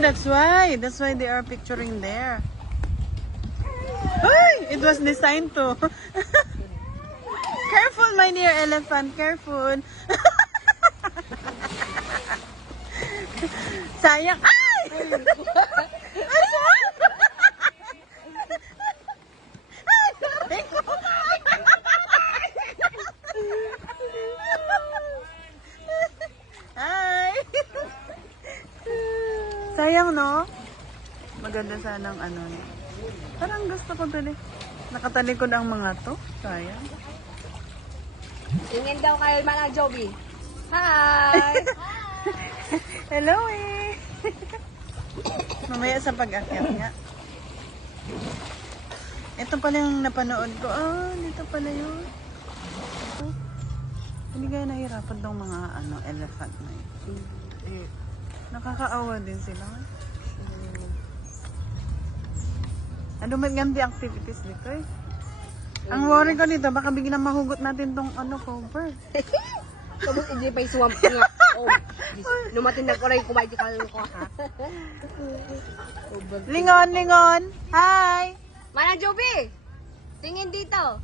that's why. That's why they are picturing there. Ay, it was designed to. Careful, my dear elephant. Careful. Sayang. Ay! Hi! Sayang, no? Maganda sanang ano. Parang gusto ko dali. Nakatalikod ang mga to. Sayang. Tingin daw kayo Manang Joby. Hi! Hello eh. Mamaya sa pag-akyat nga. Ito pala yung napanood ko. Ah, dito pala yun. Hindi kaya nahirapan tong mga elephant na yun. Nakakaawa din sila. Ano man ganti activities dito eh. Ang worry ko dito, baka biglang mahugot natin tong cover. Kabot hindi pa swamp nga. Oh, lumating na ko rin kumain ko ha. Lingon, lingon. Hi! Manang Joby! Tingin dito.